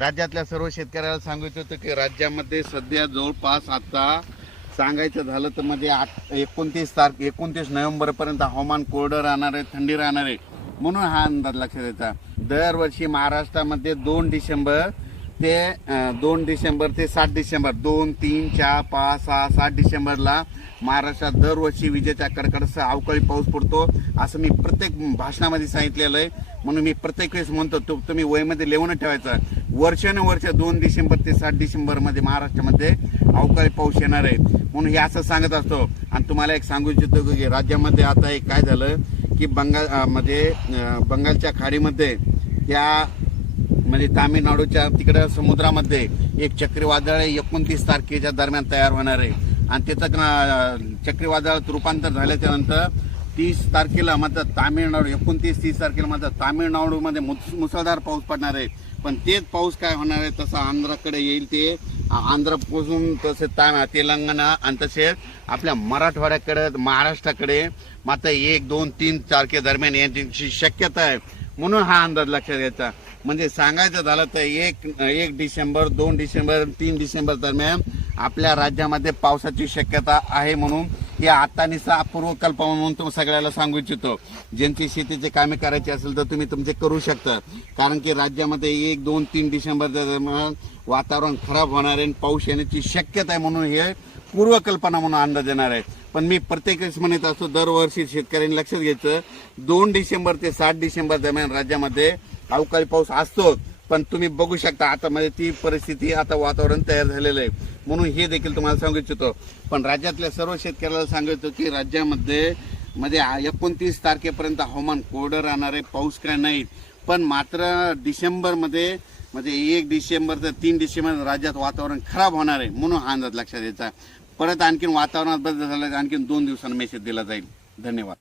राज्यातल्या सर्व शेतकऱ्याला सांगायचं होतं की राज्यामध्ये सध्या जवळपास आता सांगायचं झालं तर म्हणजे 29 नोव्हेंबरपर्यंत हवामान कोरडं राहणार आहे, थंडी राहणार आहे. म्हणून हा अंदाज लक्षात द्यायचा. दरवर्षी महाराष्ट्रामध्ये 2 डिसेंबर ते 7 डिसेंबर 2, 3, 4, 5, 6, 7 डिसेंबरला महाराष्ट्रात दरवर्षी विजेच्या कडकडाटासह अवकाळी पाऊस पडतो, असं मी प्रत्येक भाषणामध्ये सांगितलेलं आहे. म्हणून मी प्रत्येक वेळेस म्हणतो तुम्ही वहीमध्ये लिहून ठेवायचा. वर्षानुवर्ष 2 डिसेंबर ते 7 डिसेंबरमध्ये महाराष्ट्रामध्ये अवकाळी पाऊस येणार आहे म्हणून हे असं सांगत असतो. आणि तुम्हाला एक सांगू इच्छितो की राज्यामध्ये आता एक काय झालं की बंगालच्या खाडीमध्ये त्या म्हणजे तामिळनाडूच्या तिकडे समुद्रामध्ये एक चक्रीवादळ 29 तारखेच्या दरम्यान तयार होणार आहे. आणि त्याचं चक्रीवादळात रूपांतर झाल्याच्या नंतर 30 तारखेला मात्र तामिळनाडू 29-30 तारखेला मात्र तामिळनाडूमध्ये मुसळधार पाऊस पडणार आहे. पण तेच पाऊस काय होणार आहे तसा आंध्राकडे येईल. ते आंध्रापासून तसेच तेलंगणा आणि तसेच आपल्या मराठवाड्याकडे महाराष्ट्राकडे मात्र 1, 2, 3 तारखे दरम्यान याची शक्यता आहे. म्हणून हा अंदाज लक्षात घ्यायचा. म्हणजे सांगायचं झालं तर 1 डिसेंबर 2 डिसेंबर 3 डिसेंबर दरम्यान आपल्या राज्यामध्ये पावसाची शक्यता आहे. म्हणून या आत्तानीचा पूर्वकल्पना म्हणून तुम्ही सगळ्याला सांगू इच्छितो. ज्यांची शेतीचे कामे करायची असेल तर तुम्ही तुमचे करू शकता. कारण की राज्यामध्ये 1, 2, 3 डिसेंबर दरम्यान वातावरण खराब होणार आहे, पाऊस येण्याची शक्यता आहे. म्हणून हे पूर्वकल्पना म्हणून अंदाज येणार आहे. पण मी प्रत्येक वेळेस म्हणत असतो दरवर्षी शेतकऱ्यांनी लक्षात घ्यायचं 2 डिसेंबर ते 7 डिसेंबर दरम्यान राज्यामध्ये अवकाळी पाऊस असतो. पण तुम्ही बघू शकता आता मध्ये ती परिस्थिती आता वातावरण तयार झालेलं आहे. म्हणून हे देखील तुम्हाला सांगू इच्छितो. पण राज्यातल्या सर्व शेतकऱ्याला सांगायचं की राज्यामध्ये 29 तारखेपर्यंत हवामान कोरडं राहणार आहे, पाऊस काय नाही. पण मात्र डिसेंबरमध्ये 1 डिसेंबर ते 3 डिसेंबर राज्यात वातावरण खराब होणार आहे. म्हणून हा अंदाज लक्षात द्यायचा. परत आणखीन वातावरणात बदल झाला आणखीन 2 दिवसांना मेसेज दिला जाईल. धन्यवाद.